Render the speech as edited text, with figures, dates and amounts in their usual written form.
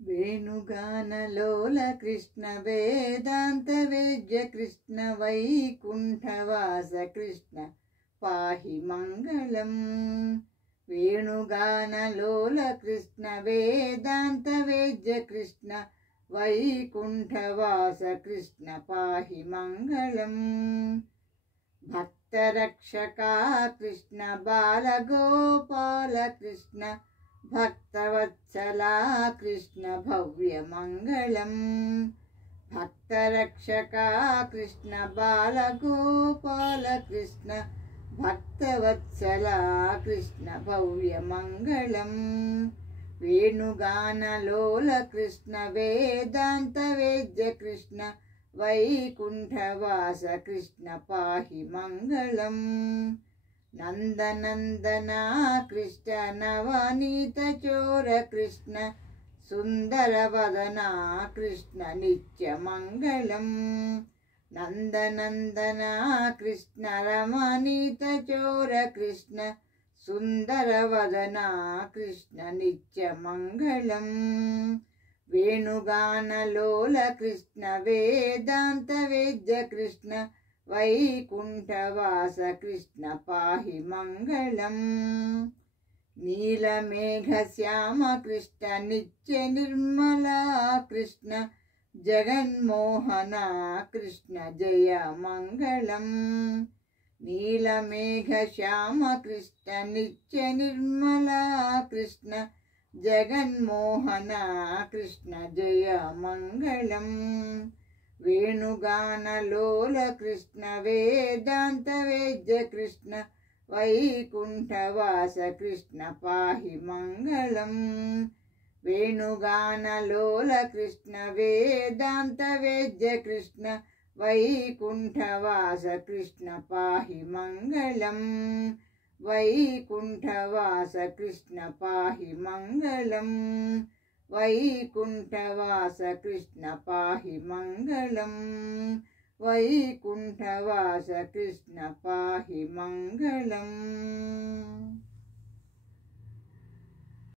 వేణుగానలోల కృష్ణ వేదాంత వేద్య కృష్ణ వైకుంఠవాస కృష్ణ పాహి మంగళం. వేణుగానలోల కృష్ణ వేదాంత వేద్య కృష్ణ వైకుంఠవాస కృష్ణ పాహి మంగళం. భక్తరక్షకా కృష్ణ బాలగోపాల కృష్ణ భక్తవత్సలా కృష్ణ భవ్య మంగళం. భక్తరక్షకా కృష్ణ బాలగోపాల కృష్ణ భక్తవత్సలా కృష్ణ భవ్య మంగళం. వేణుగానలోల కృష్ణ వేదాంత వేద్య కృష్ణ వైకుంఠవాస కృష్ణ పాహి మంగళం. నందనందనా కృష్ణ నవనీత చోర కృష్ణ సుందరవదనా కృష్ణ నిత్య మంగళం. నందనందనా కృష్ణ రమణీత చోర కృష్ణ సుందరవదనా కృష్ణ నిత్య మంగళం. వేణుగానలోల కృష్ణ వేదాంత వేద్య కృష్ణ వైకుంఠవాస కృష్ణ పాహి మంగళం. నీలమేఘశ్యామ కృష్ణ నిత్య నిర్మలా కృష్ణ జగన్మోహన కృష్ణ జయ మంగళం. నీలమేఘశ్యామ కృష్ణ నిత్య నిర్మలా కృష్ణ జగన్మోహన కృష్ణ జయ మంగళం. వేణుగానలోల కృష్ణ వేదాంత వేద్య కృష్ణ వైకుంఠవాస కృష్ణ పాహి మంగళం. వేణుగానలోల కృష్ణ వేదాంత వేద్య కృష్ణ వైకుంఠవాస కృష్ణ పాహి మంగళం. వైకుంఠవాస కృష్ణ పాహి మంగళం. వైకుంఠవాస కృష్ణ పాహి మంగళం. వైకుంఠవాస కృష్ణ పాహి మంగళం.